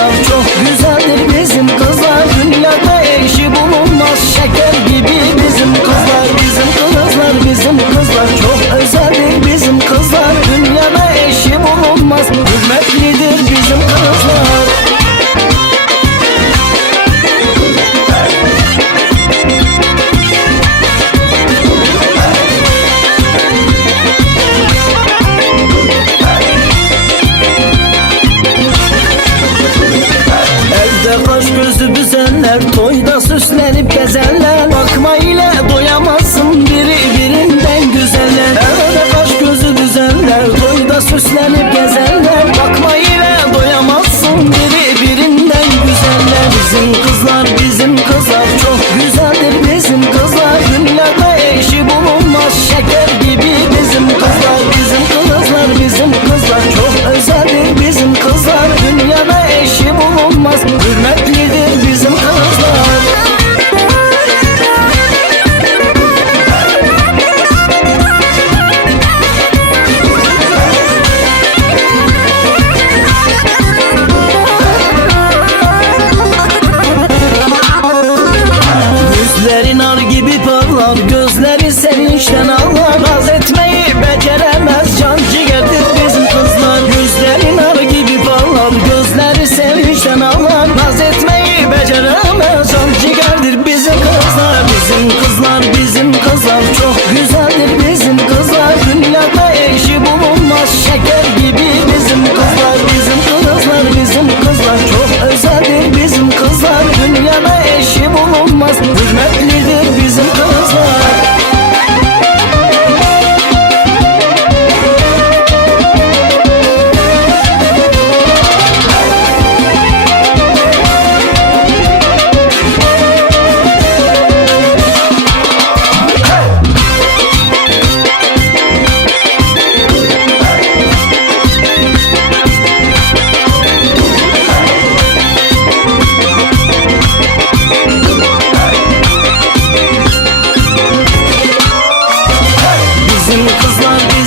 你在我眼。Toyda süslenip gezerler Bakma ile doyamazsın biri birinden güzeller Evde kaş gözü düzenler Toyda süslenip gezerler Bakma ile doyamazsın biri birinden güzeller Bizim Bizim kızlar